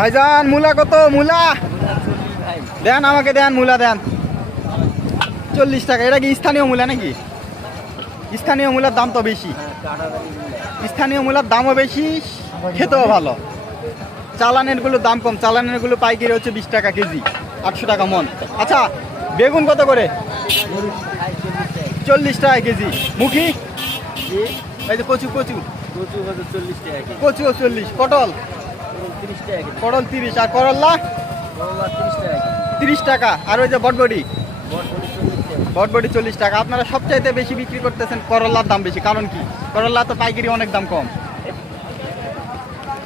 ভাইজান মূলা কত? মূলা? দেন আমাকে দেন মূলা দেন। চল্লিশ টাকা। এটা কি স্থানীয় মূলা নাকি? স্থানীয় মূলার দাম তো বেশি। স্থানীয় মূলার দামও বেশি খেতেও ভালো। চালানেরগুলোর দাম কম। চালানেরগুলো পাইকারি হচ্ছে বিশ টাকা কেজি আটশো টাকা মন। আচ্ছা বেগুন কত করে? চল্লিশ টাকা কেজি। মুখি? এই যে কচু কচু। কচু চল্লিশ টাকা কচু চল্লিশ। পটল? কেজি। তিরিশ আর করল্লা করলা তিরিশ টাকা আর ওই যে বটবডি? বটবটি চল্লিশ টাকা। বটবডি চল্লিশ টাকা। আপনারা সবচাইতে বেশি বিক্রি করতেছেন করল্লার দাম বেশি কারণ কি? করল্লা তো পাইকারি অনেক দাম কম।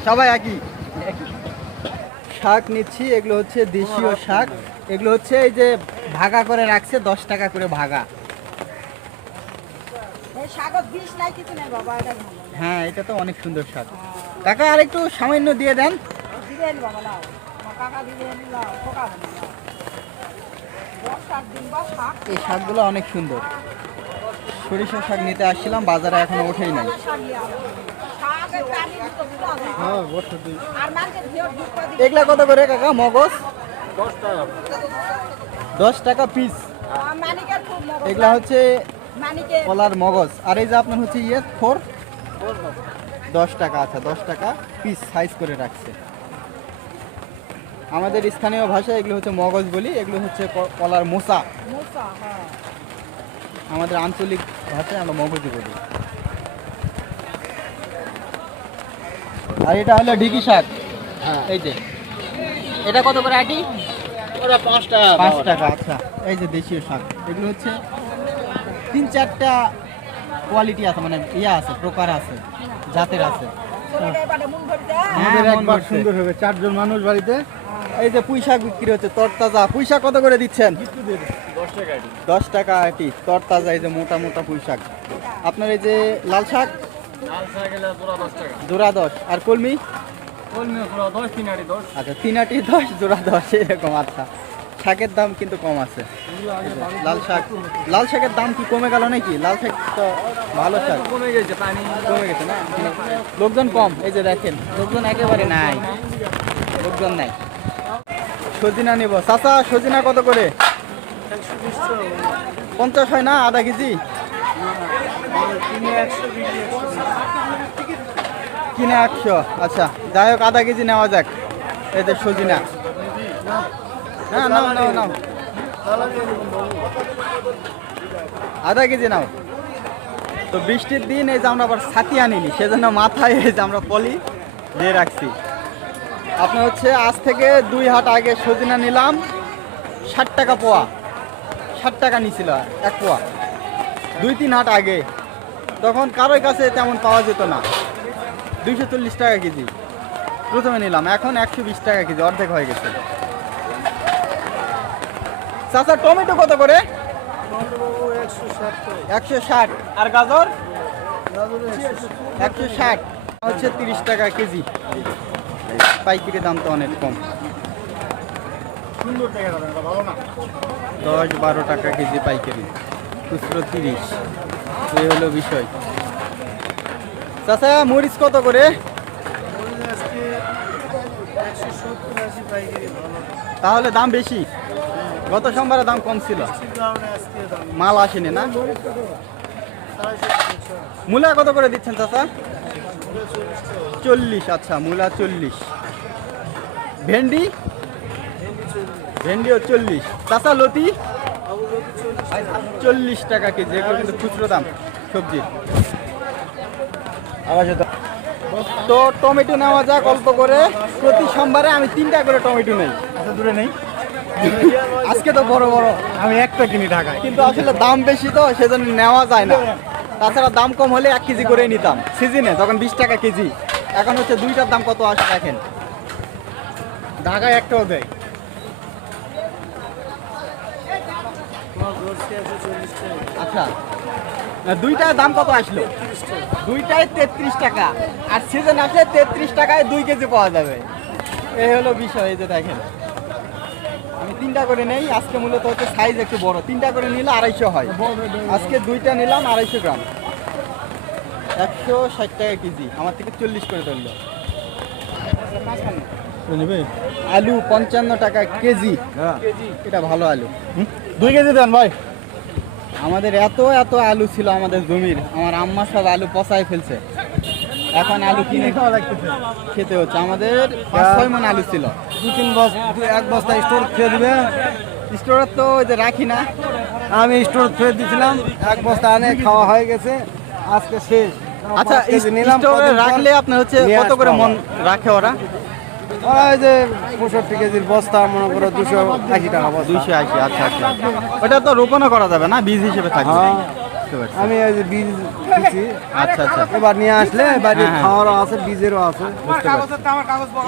সবাই একই। শাক নিচ্ছি এগুলো হচ্ছে দেশীয় শাক। এগুলো হচ্ছে এই যে ভাগা করে রাখছে দশ টাকা করে ভাগা। শাকত বিষ নাই কিছু নেই বাবা এটা হ্যাঁ এটা তো অনেক সুন্দর শাক। টাকা আর একটু সামান্য দিয়ে দেন। দিবেন বাবা কাকা দিবেন এই শাকগুলো অনেক সুন্দর। সরিষা শাক নিতে আসছিলাম বাজারে এখনও ওঠেই নাই। দিবে এগুলা কত করে কাকা? মগজ? দশ টাকা। পিস আর মানিকের খুব মগজ। এগুলা হচ্ছে কলার মগজ। আর এই যে আপনার হচ্ছে ইয়ে ফোর দশ টাকা আচ্ছা দশ টাকা পিস সাইজ করে রাখছে। আমাদের স্থানীয় ভাষায় এগুলো হচ্ছে মগজ বলি এগুলো হচ্ছে কলার মোসা। হ্যাঁ। আমাদের আঞ্চলিক ভাষায় আমরা মগজ বলি। আর এটা হলো ঢিকি শাক। হ্যাঁ। এই যে। এটা কত করে আটি? পাঁচ টাকা পাঁচ টাকা আচ্ছা। এই যে দেশীয় শাক। এগুলো হচ্ছে তিন চারটা কোয়ালিটি আছে মানে ইয়ে আছে প্রকার আছে জাতের আছে। হ্যাঁ, আমাদের একবার সুন্দর হবে চারজন মানুষ বাড়িতে। এই যে পুঁই শাক বিক্রি হচ্ছে তরতাজা। পুঁই শাক কত করে দিচ্ছেন? দশ টাকা আটি তরতাজা এই যে মোটা মোটা পুঁই শাক। আপনার এই যে লাল শাক? জোড়া দশ আর কলমি? আচ্ছা তিন আটি দশ জোড়া দশ এরকম আচ্ছা। শাকের দাম কিন্তু কম আছে। লাল শাক লাল শাকের দাম কি কমে গেল নাকি? লাল শাক তো ভালো শাক। কমে গেছে পানি কমে গেছে না? লোকজন কম এই যে দেখেন লোকজন একেবারে নাই। লোকজন নাই। সজিনা নিব। চাচা সজিনা কত করে? পঞ্চাশ হয় না আধা কেজি? কিনে একশো। আচ্ছা যাই হোক আধা কেজি নেওয়া যাক। এই যে সজিনা। হ্যাঁ নাও নাও নাও। আধা কেজি নাও। তো বৃষ্টির দিন এই যে আমরা আবার ছাতি আনিনি, সেজন্য মাথায় এই যে আমরা পলি দিয়ে রাখছি। আপনার হচ্ছে আজ থেকে দুই হাট আগে সজিনা নিলাম, ষাট টাকা পোয়া। ষাট টাকা নিছিল, এক পোয়া। দুই তিন হাট আগে। তখন কারোর কাছে তেমন পাওয়া যেত না। দুইশো চল্লিশ টাকা কেজি। প্রথমে নিলাম, এখন একশো বিশ টাকা কেজি, অর্ধেক হয়ে গেছে। চাচা টমেটো কত করে? একশো ষাট। আর গাজর? একশো ষাট। হচ্ছে তিরিশ টাকা কেজি। পাইকারি দাম তো অনেক কম। দশ বারো টাকা কেজি পাইকারি। খুচরো তিরিশ। এই হলো বিষয়। চাচা মরিচ কত করে? তাহলে দাম বেশি? গত সোমবারে দাম কম ছিল। মাল আসেনি না? মূলা কত করে দিচ্ছেন চাচা? চল্লিশ আচ্ছা মূলা চল্লিশ। ভেন্ডি? ভেন্ডিও চল্লিশ। চাচা, লতি? চল্লিশ টাকা কেজি, এগুলো কিন্তু খুচরো দাম সবজির তো টমেটো নেওয়া যাক অল্প করে। প্রতি সোমবারে আমি তিনটা করে টমেটো নেই। দূরে নেই। আজকে তো বড় বড়। আমি একটা কিনি ঢাকায়। কিন্তু আসলে দাম বেশি তো, সেজন্য নেওয়া যায় না। তাছাড়া দাম কম হলে এক কেজি করে নিতাম। সিজনে তখন বিশ টাকা কেজি, এখন হচ্ছে দুইটার দাম কত আসে দেখেন। ঢাকায় একটাও দেয়। আচ্ছা। দুইটার দাম কত আসলো? দুইটায় তেত্রিশ টাকা। আর সিজন আসলে তেত্রিশ টাকায় দুই কেজি পাওয়া যাবে। এই হলো বিষয়, এই যে দেখেন। তিনটা করে নেই আজকে মূলত হচ্ছে সাইজ একটু বড়। তিনটা করে নিলে আড়াইশো হয়। আজকে দুইটা নিলাম আড়াইশো গ্রাম। একশো ষাট টাকা কেজি। আমার থেকে চল্লিশ করে ধরলো। আলু পঞ্চান্ন টাকা কেজি। হ্যাঁ। এটা ভালো আলু। দুই কেজি দেন ভাই। আমাদের এত এত আলু ছিল আমাদের জমির। আমার আম্মা সব আলু পচাই ফেলছে। এখন আলু কিনে খাওয়া লাগতেছে। খেতে হচ্ছে। আমাদের পাঁচ ছয় মন আলু ছিল। দু তিন বস্তা এক বস্তা স্টোর খেয়ে দিবে। স্টোরের তো ওই যে রাখি না। আমি স্টোর খেয়ে দিয়েছিলাম এক বস্তা আনে খাওয়া হয়ে গেছে। আজকে শেষ। আচ্ছা নিলাম রাখলে আপনার হচ্ছে কত করে মন রাখে ওরা? ওই যে পঁয়ষট্টি কেজির বস্তা মনে করো দুশো আশি টাকা দুইশো আশি আচ্ছা আচ্ছা। ওটা তো রোপণও করা যাবে না? বীজ হিসেবে থাকবে। হ্যাঁ। আমি ওই যে বীজ দিচ্ছি আচ্ছা আচ্ছা। এবার নিয়ে আসলে হ্যাঁ, হ্যাঁ। খাওয়ারও আছে বীজেরও আছে।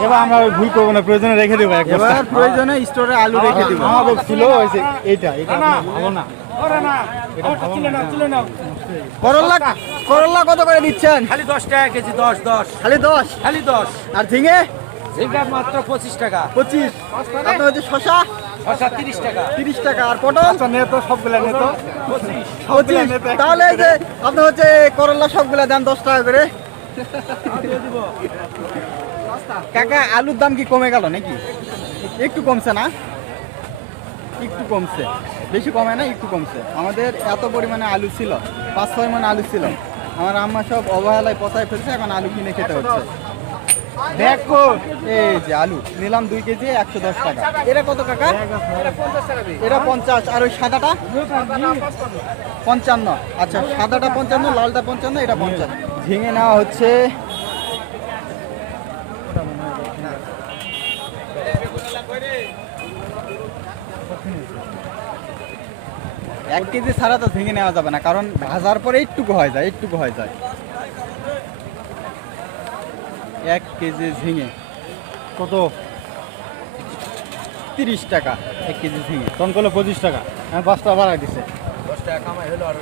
এবার আমরা ভুল করব না প্রয়োজনে রেখে দেবো এবার প্রয়োজনে স্টোরে আলু রেখে দিব। আমাদের ছিল এইটা এটা ভালো না। করল্লা করল্লা কত করে দিচ্ছেন? খালি দশ টাকা কেজি দশ দশ। খালি দশ? খালি দশ। আর ঝিঙে? ঝিঙ্গা মাত্র পঁচিশ টাকা। পঁচিশ। আপনার হচ্ছে শশা? শসা তিরিশ টাকা। তিরিশ টাকা। আর পটল? আচ্ছা নে তো সবগুলা নে তো। পঁচিশ। তাহলে এই যে আপনার হচ্ছে করল্লা সবগুলা দেন দশ টাকা করে। কাকা আলুর দাম কি কমে গেল নাকি? একটু কমছে না? একটু কমছে। বেশি কমে না একটু কমছে। আমাদের এত পরিমাণে আলু ছিল পাঁচ ছয় মন আলু ছিল। আমার আম্মা সব অবহেলায় পচায় ফেলছে এখন আলু কিনে খেতে হচ্ছে। দেখো, এই যে আলু, নিলাম দুই কেজি, একশো দশ টাকা। এটা কত কাকা? এটা পঞ্চাশ, আর ওই সাদাটা? পঞ্চান্ন। আচ্ছা সাদাটা পঞ্চান্ন, লালটা পঞ্চান্ন, এটা পঞ্চান্ন। ঝিঙে নেওয়া হচ্ছে এক কেজি ছাড়া তো ঝিঙে নেওয়া যাবে না, কারণ ভাজার পরে একটুকু হয়ে যায়, একটুকু হয়ে যায়। এক কেজি ঝিঙে। কত? তিরিশ টাকা এক কেজি ঝিঙে। তখন করল পঁচিশ টাকা। আমি পাঁচটা বাড়াই দিছে। দশ টাকা কামাই হলো আর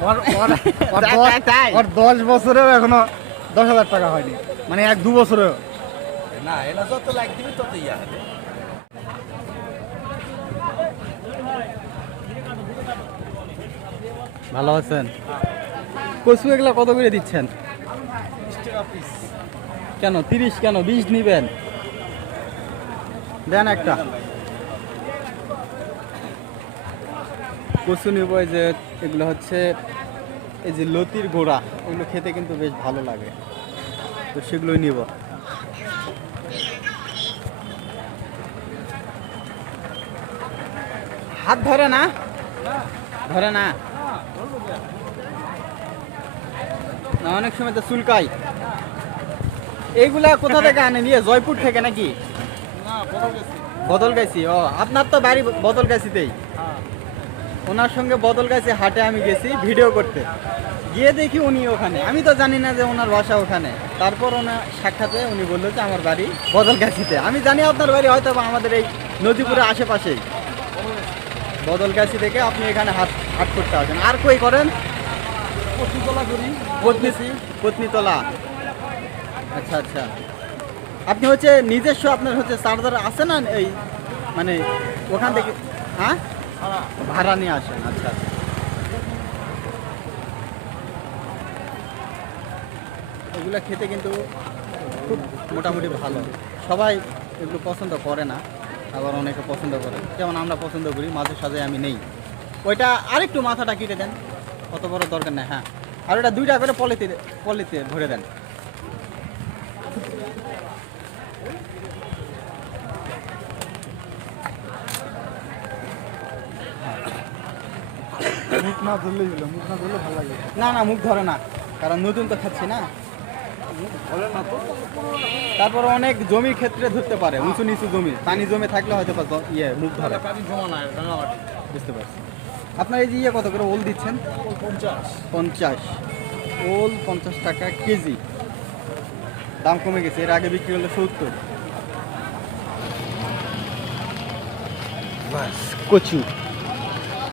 ওর ওর ওর তাই, দশ- তাই, তাই। ওর দশ বছরেও এখনও দশ হাজার টাকা হয়নি। মানে এক দু বছরেও। না এটা যত লাগ দিবি তত ইয়া হবে। ভালো আছেন? কচু এগুলা কত করে দিচ্ছেন? কেন? তিরিশ কেন? বিশ নিবেন? দেন একটা। কচু নিব যে, এগুলো হচ্ছে এই যে লতির গোড়া, এগুলো খেতে কিন্তু বেশ ভালো লাগে। তো সেগুলোই নিব। হাত ধরে না? ধরে না, অনেক সময় তো চুলকাই। এইগুলা কোথা থেকে আনেন ইয়ে জয়পুর থেকে নাকি? বদল গেছি। ও আপনার তো বাড়ি বদল গেছিতেই। ওনার সঙ্গে বদল গেছে হাটে আমি গেছি ভিডিও করতে। গিয়ে দেখি উনি ওখানে। আমি তো জানি না যে ওনার বাসা ওখানে। তারপর ওনার সাক্ষাতে উনি বলল যে আমার বাড়ি বদল গাছিতে। আমি জানি আপনার বাড়ি হয়তো বা আমাদের এই নদীপুরের আশেপাশেই। বদল গাছি থেকে আপনি এখানে হাট হাট করতে আসেন। আর কই করেন? পত্নীতলা পত্নীসি পত্নীতলা। আচ্ছা আচ্ছা। আপনি হচ্ছে নিজস্ব আপনার হচ্ছে চার্জার আছে না এই মানে ওখান থেকে হ্যাঁ? ভাড়া নিয়ে আসেন আচ্ছা আচ্ছা। এগুলো খেতে কিন্তু খুব মোটামুটি ভালো। সবাই এগুলো পছন্দ করে না, আবার অনেকে পছন্দ করে। যেমন আমরা পছন্দ করি, মাঝে সাঝে আমি নেই। ওইটা আরেকটু মাথাটা কেটে দেন অত বড় দরকার নেই হ্যাঁ। আর ওটা দুইটা করে পলিতে পলিতে ভরে দেন। মুখ না ধরলেই হলো মুখ না ধরলে ভালো লাগে। না না মুখ ধরে না। কারণ নতুন তো খাচ্ছি না। তারপর অনেক জমির ক্ষেত্রে ধরতে পারে উঁচু নিচু জমি। পানি জমে থাকলে হয়তো ইয়ে মুখ ধরে। বুঝতে পারছি। আপনার এই যে ইয়ে কত করে ওল দিচ্ছেন? পঞ্চাশ। পঞ্চাশ। ওল পঞ্চাশ টাকা কেজি। দাম কমে গেছে এর আগে বিক্রি হলো সত্তর। কচু।